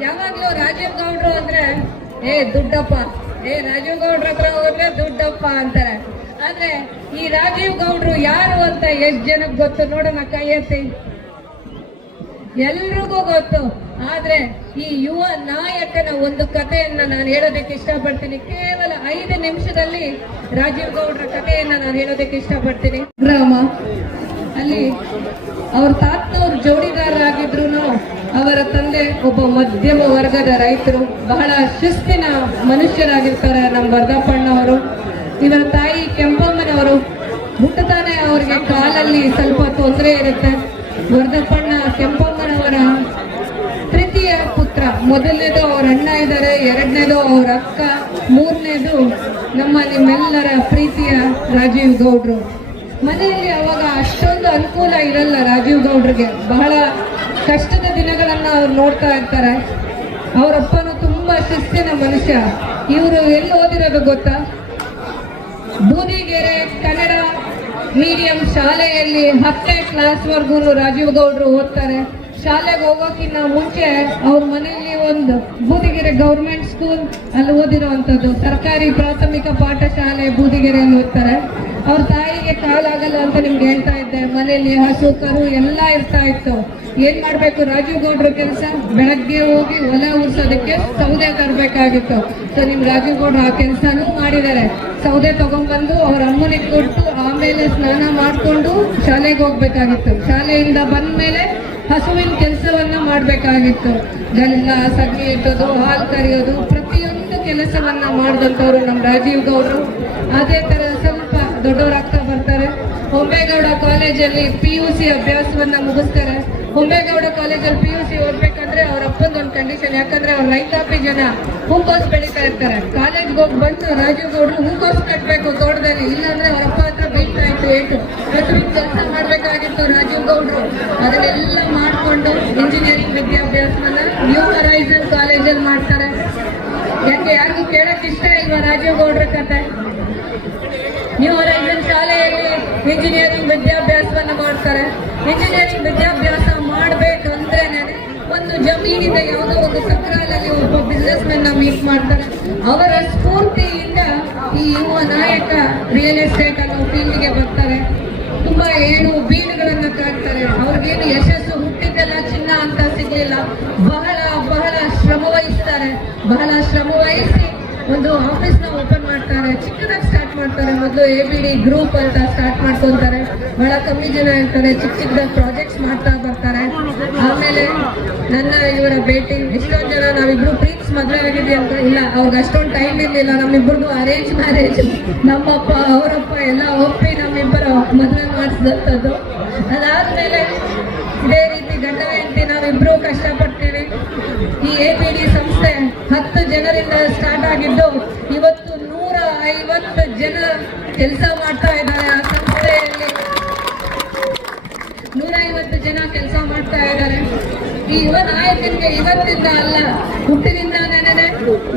ಯಾವಾಗ್ಲೂ ರಾಜೀವ್ ಗೌಡ್ರು ಅಂದ್ರೆ ಏ ದುಡ್ಡಪ್ಪ. ಏ ರಾಜೀವ್ ಗೌಡ್ರ ಹತ್ರ ಹೋದ್ರೆ ದುಡ್ಡಪ್ಪ ಅಂತಾರೆ. ಆದ್ರೆ ಈ ರಾಜೀವ್ ಗೌಡ್ರು ಯಾರು ಅಂತ ಎಷ್ಟ್ ಜನಕ್ಕೆ ಗೊತ್ತು? ನೋಡೋಣ ಕೈ ಎತ್ತಿ. ಎಲ್ರಿಗೂ ಗೊತ್ತು. ಆದ್ರೆ ಈ ಯುವ ನಾಯಕನ ಒಂದು ಕಥೆಯನ್ನ ನಾನು ಹೇಳೋದಕ್ಕೆ ಇಷ್ಟಪಡ್ತೀನಿ. ಕೇವಲ ಐದು ನಿಮಿಷದಲ್ಲಿ ರಾಜೀವ್ ಗೌಡ್ರ ಕಥೆಯನ್ನ ನಾನು ಹೇಳೋದಕ್ಕೆ ಇಷ್ಟಪಡ್ತೀನಿ. ಗ್ರಾಮ ಅಲ್ಲಿ ಅವ್ರ ತಾತನವ್ರು ಜೋಡಿದಾರರಾಗಿದ್ರು. ತಂದೆ, ಒಬ್ಬ ಮಧ್ಯಮ ವರ್ಗದ ರೈತರು ಬಹಳ ಶಿಸ್ತಿನ ಮನುಷ್ಯರಾಗಿರ್ತಾರೆ ನಮ್ಮ ವರ್ಧಪ್ಪಣ್ಣವರು ಇವರ ತಾಯಿ ಕೆಂಪಮ್ಮನವರು ಹುಟ್ಟತಾನೆ ಅವರಿಗೆ ಕಾಲಲ್ಲಿ ಸ್ವಲ್ಪ ತೊಂದರೆ ಇರುತ್ತೆ. ವರ್ಧಪ್ಪಣ್ಣ ಕೆಂಪಮ್ಮನವರ ತೃತೀಯ ಪುತ್ರ. ಮೊದಲನೇದು ಅವ್ರ ಅಣ್ಣ ಇದ್ದಾರೆ, ಎರಡನೇದು ಅವ್ರ ಅಕ್ಕ, ಮೂರನೇದು ನಮ್ಮ ನಿಮ್ಮೆಲ್ಲರ ಪ್ರೀತಿಯ ರಾಜೀವ್ ಗೌಡ್ರು. ಮನೆಯಲ್ಲಿ ಅವಾಗ ಅಷ್ಟೊಂದು ಅನುಕೂಲ ಇರಲ್ಲ ರಾಜೀವ್ ಗೌಡ್ರಿಗೆ. ಬಹಳ ಕಷ್ಟದ ದಿನಗಳನ್ನು ಅವ್ರು ನೋಡ್ತಾ ಇರ್ತಾರೆ. ಅವರಪ್ಪನು ತುಂಬಾ ಶಿಸ್ತಿನ ಮನುಷ್ಯ. ಇವರು ಎಲ್ಲಿ ಓದಿರೋದು ಗೊತ್ತಾ? ಬೂದಿಗೆರೆ ಕನ್ನಡ ಮೀಡಿಯಂ ಶಾಲೆಯಲ್ಲಿ ಹತ್ತನೇ ಕ್ಲಾಸ್ವರೆಗೂ ರಾಜೀವ್ ಗೌಡ್ರು ಓದ್ತಾರೆ. ಶಾಲೆಗೆ ಹೋಗೋಕ್ಕಿಂತ ಮುಂಚೆ ಅವ್ರ ಮನೆಯಲ್ಲಿ ಒಂದು ಬೂದಿಗೆರೆ ಗೌರ್ಮೆಂಟ್ ಸ್ಕೂಲ್ ಅಲ್ಲಿ ಓದಿರುವಂಥದ್ದು. ಸರ್ಕಾರಿ ಪ್ರಾಥಮಿಕ ಪಾಠಶಾಲೆ ಬೂದಿಗೆರೆಯಲ್ಲಿ ಓದ್ತಾರೆ. ಅವ್ರ ತಾಯಿಗೆ ಕಾಲಾಗಲ್ಲ ಅಂತ ನಿಮ್ಗೆ ಹೇಳ್ತಾ ಇದ್ದೆ. ಮನೆಯಲ್ಲಿ ಹಸು, ಕರು ಎಲ್ಲ ಇರ್ತಾ ಇತ್ತು. ಏನ್ ಮಾಡ್ಬೇಕು? ರಾಜೀವ್ ಗೌಡ್ರ ಕೆಲಸ? ಬೆಳಗ್ಗೆ ಹೋಗಿ ಹೊಲ ಉರ್ಸೋದಕ್ಕೆ ಸೌದೆ ತರಬೇಕಾಗಿತ್ತು. ಸೊ ನಿಮ್ ರಾಜೀವ್ ಗೌಡ್ರು ಆ ಕೆಲಸನೂ ಮಾಡಿದ್ದಾರೆ. ಸೌದೆ ತಗೊಂಡ್ಬಂದು ಅವ್ರ ಅಮ್ಮನಿಗೆ ಕೊಟ್ಟು ಆಮೇಲೆ ಸ್ನಾನ ಮಾಡಿಕೊಂಡು ಶಾಲೆಗೆ ಹೋಗ್ಬೇಕಾಗಿತ್ತು. ಶಾಲೆಯಿಂದ ಬಂದ ಮೇಲೆ ಹಸುವಿನ ಕೆಲಸವನ್ನ ಮಾಡ್ಬೇಕಾಗಿತ್ತು. ಗಲ್ಲ ಸಗಣಿ ಇಟ್ಟೋದು, ಹಾಲು ಕರಿಯೋದು, ಪ್ರತಿಯೊಂದು ಕೆಲಸವನ್ನ ಮಾಡಿದಂಥವ್ರು ನಮ್ಮ ರಾಜೀವ್ ಗೌಡ್ರು. ಅದೇ ತರ ದೊಡ್ಡವರಾಗ್ತಾ ಬರ್ತಾರೆ. ಹೊಂಬೇಗೌಡ ಕಾಲೇಜಲ್ಲಿ ಪಿ ಯು ಸಿ ಅಭ್ಯಾಸವನ್ನ ಮುಗಿಸ್ತಾರೆ. ಹೊಂಬೇಗೌಡ ಕಾಲೇಜಲ್ಲಿ ಪಿ ಯು ಸಿ ಓದ್ಬೇಕಂದ್ರೆ ಅವ್ರ ಅಪ್ಪಂದು ಒಂದು ಕಂಡೀಷನ್ ಯಾಕಂದ್ರೆ ಅವ್ರ ರೈತಾಪಿ ಜನ ಹೂಕೋಸ್ ಬೆಳೀತಾ ಇರ್ತಾರೆ. ಕಾಲೇಜ್ಗೆ ಹೋಗಿ ಬಂದು ರಾಜೀವ್ ಗೌಡ್ರು ಹೂಕೋಸ್ ಕಟ್ಟಬೇಕು ತೋಟದಲ್ಲಿ, ಇಲ್ಲಾಂದ್ರೆ ಅವ್ರ ಅಪ್ಪ ಹತ್ರ ಬೀಳ್ತಾ ಇತ್ತು ಏಟು. ಹಸುವಿನ ಕೆಲಸ ಮಾಡಬೇಕಾಗಿತ್ತು ರಾಜೀವ್ ಗೌಡ್ರು ಅದನ್ನೆಲ್ಲ ಮಾಡಿಕೊಂಡು ಇಂಜಿನಿಯರಿಂಗ್ ವಿದ್ಯಾಭ್ಯಾಸವನ್ನ ನ್ಯೂ ಹರೈಸನ್ ಕಾಲೇಜಲ್ಲಿ ಮಾಡ್ತಾರೆ. ಯಾಕೆ ಯಾರಿಗೂ ಕೇಳಕ್ ಇಷ್ಟ ಇಲ್ವಾ ರಾಜೀವ್ ಗೌಡ್ರ ಕತೆ ನ್ಯೂ ಹರೈಸನ್ ಶಾಲೆಯಲ್ಲಿ ಇಂಜಿನಿಯರಿಂಗ್ ವಿದ್ಯಾಭ್ಯಾಸವನ್ನ ಮಾಡ್ತಾರೆ. ಇಂಜಿನಿಯರಿಂಗ್ ವಿದ್ಯಾಭ್ಯಾಸ ಮಾಡ್ಬೇಕಂದ್ರೇನೆ ಒಂದು ಜಮೀನಿಂದ, ಯಾವುದೋ ಒಂದು ಸಕ್ರಾಲಲ್ಲಿ ಒಬ್ಬ ಬಿಸ್ನೆಸ್ ಮೆನ್ ಮೀಟ್ ಮಾಡ್ತಾರೆ. ಅವರ ಸ್ಫೂರ್ತಿಯಿಂದ ಈ ಯುವ ನಾಯಕ ರಿಯಲ್ ಎಸ್ಟೇಟ್ ಅನ್ನೋ ಫೀಲ್ಡ್ಗೆ ಬರ್ತಾರೆ. ತುಂಬಾ ಏಳು ಬೀಡುಗಳನ್ನ ಕಾಡ್ತಾರೆ ಅವ್ರಿಗೇನು ಯಶಸ್ಸು ಹುಟ್ಟಿದ್ದೆಲ್ಲ ಚಿನ್ನ ಅಂತ ಸಿಗ್ಲಿಲ್ಲ. ಬಹಳ ಬಹಳ ಶ್ರಮ ವಹಿಸ್ತಾರೆ. ಬಹಳ ಶ್ರಮ ವಹಿಸಿ ಒಂದು ಆಫೀಸ್ನ ಓಪನ್ ಮಾಡ್ತಾರೆ, ಚಿಕ್ಕದಾಗಿ ಸ್ಟಾರ್ಟ್ ಮಾಡ್ತಾರೆ, ಮೊದಲು ಎ ಬಿ ಡಿ ಗ್ರೂಪ್ ಅಂತ ಸ್ಟಾರ್ಟ್ ಮಾಡ್ಕೊಂತಾರೆ, ಬಹಳ ಕಮ್ಮಿ ಜನ ಇರ್ತಾರೆ, ಚಿಕ್ಕ ಚಿಕ್ಕದಾಗಿ ಪ್ರಾಜೆಕ್ಟ್ಸ್ ಮಾಡ್ತಾ ಬರ್ತಾರೆ. ಆಮೇಲೆ ನನ್ನ ಇವರ ಭೇಟಿ, ಎಷ್ಟೊಂದು ಜನ ನಾವಿಬ್ರು ಪ್ರೀತ್ಸ್ ಮದುವೆ ಆಗಿದ್ವಿ ಅಂತ ಇಲ್ಲ, ಅವ್ರಿಗೆ ಅಷ್ಟೊಂದು ಟೈಮ್ ಇರಲಿಲ್ಲ ನಮ್ಮಿಬ್ಬರದು ಅರೇಂಜ್ ಮ್ಯಾರೇಜ್ ನಮ್ಮಪ್ಪ, ಅವರಪ್ಪ ಎಲ್ಲ ಒಪ್ಪಿ ನಮ್ಮಿಬ್ಬರ ಮದುವೆ ಮಾಡಿಸಿದಂಥದ್ದು. ಅದಾದ್ಮೇಲೆ ಇದೇ ರೀತಿ ಗಂಡ ಹೆಂಡತಿ ನಾವಿಬ್ರು ಕಷ್ಟಪಡ್ತೀವಿ. ಈ ಎ ಪಿ ಡಿ ಸಂಸ್ಥೆ ಹತ್ತು ಜನರಿಂದ ಸ್ಟಾರ್ಟ್ ಆಗಿದ್ದು ಇವತ್ತು ನೂರ ಐವತ್ತು ಜನ ಕೆಲಸ ಮಾಡ್ತಾ ಇದ್ದಾರೆ ಆ ಸಂಸ್ಥೆಯಲ್ಲಿ. ನೂರ ಐವತ್ತು ಜನ ಕೆಲಸ ಮಾಡ್ತಾ ಇದ್ದಾರೆ. ಈ ಯುವ ನಾಯಕನಿಗೆ ಇವತ್ತಿಂದ ಅಲ್ಲ ಹುಟ್ಟಿನಿಂದಾನೇ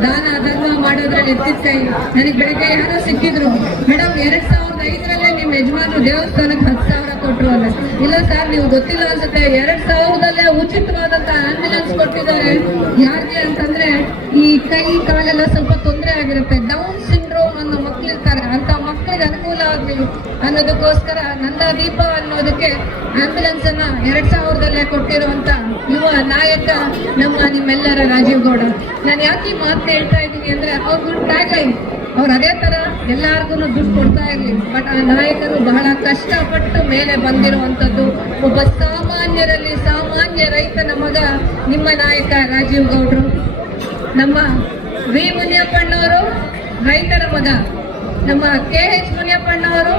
ದಾನ, ಧರ್ಮ ಮಾಡೋದ್ರಲ್ಲಿ ಎತ್ತಿದ ಕೈ ನನಗೆ ಬೆಳಗ್ಗೆ ಯಾರೋ ಸಿಕ್ಕಿದ್ರು. ಮೇಡಮ್ ಎರಡ್ ಸಾವಿರದ ಐದರಲ್ಲೇ ನಿಮ್ಮ ಯಜಮಾನರು ದೇವಸ್ಥಾನಕ್ಕೆ ಹತ್ತು ಸಾವಿರ ಕೊಟ್ರು ಅಲ್ಲ ಇಲ್ಲ ಸರ್ ನೀವು ಗೊತ್ತಿಲ್ಲ ಅನ್ಸುತ್ತೆ, ಎರಡ್ ಸಾವಿರದಲ್ಲೇ ಉಚಿತವಾದಂತ ಆಂಬ್ಯುಲೆನ್ಸ್ ಕೊಟ್ಟಿದ್ದಾರೆ. ಯಾರಿಗೆ ಅಂತಂದ್ರೆ, ಈ ಕೈ, ಕಾಲೆಲ್ಲ ಸ್ವಲ್ಪ ತೊಂದರೆ ಆಗಿರುತ್ತೆ. ಡೌನ್ ಸಿಂಡ್ರೋಮ್ ಅನ್ನೋ ಮಕ್ಳು ಇರ್ತಾರೆ. ಅಂತ ಮಕ್ಕಳಿಗೆ ಅನುಕೂಲ ಆಗ್ಲಿ ಅನ್ನೋದಕ್ಕೋಸ್ಕರ ನಂದ ದೀಪ ಅನ್ನೋದಕ್ಕೆ ಆಂಬ್ಯುಲೆನ್ಸ್ ಅನ್ನ ಎರಡ್ ಸಾವಿರದಲ್ಲೇ ಕೊಟ್ಟಿರುವಂತ ಯುವ ನಾಯಕ ನಮ್ಮ ನಿಮ್ಮೆಲ್ಲರ ರಾಜೀವ್ ಗೌಡ. ನಾನು ಯಾಕೆ ಮಾತು ಹೇಳ್ತಾ ಇದ್ದೀನಿ ಅಂದ್ರೆ, ಅವ್ರ ಟ್ಯಾಗ್ ಲೈನ್ ಅವ್ರು ಅದೇ ತರ ಎಲ್ಲಾರ್ಗು ದುಡ್ಡು ಕೊಡ್ತಾ ಇರ್ಲಿ. ಬಟ್ ಆ ನಾಯಕರು ಬಹಳ ಕಷ್ಟಪಟ್ಟು ಮೇಲೆ ಬಂದಿರುವಂತದ್ದು ಒಬ್ಬ ಸಾಮಾನ್ಯರಲ್ಲಿ ಸಾಮಾನ್ಯ ರೈತನ ಮಗ ನಿಮ್ಮ ನಾಯಕ ರಾಜೀವ್ ಗೌಡ್ರು. ನಮ್ಮ ವಿ. ಮುನಿಯಪ್ಪಣ್ಣವರು ರೈತರ ಮಗ. ನಮ್ಮ ಕೆ. ಎಚ್. ಮುನಿಯಪ್ಪಣ್ಣವರು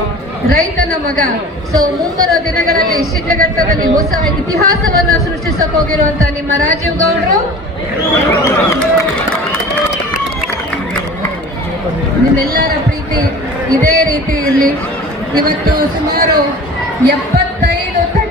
ರೈತನ ಮಗ. ಸೊ ಮುಂಬರುವ ದಿನಗಳಲ್ಲಿ ಶಿಡ್ಲಘಟ್ಟದಲ್ಲಿ ಹೊಸ ಇತಿಹಾಸವನ್ನು ಸೃಷ್ಟಿಸಕ್ ಹೋಗಿರುವಂತ ನಿಮ್ಮ ರಾಜೀವ್ ಗೌಡ್ರು. ನಿಮ್ಮೆಲ್ಲರ ಪ್ರೀತಿ ಇದೇ ರೀತಿ ಇರಲಿ ಇವತ್ತು ಸುಮಾರು ಎಪ್ಪತ್ತು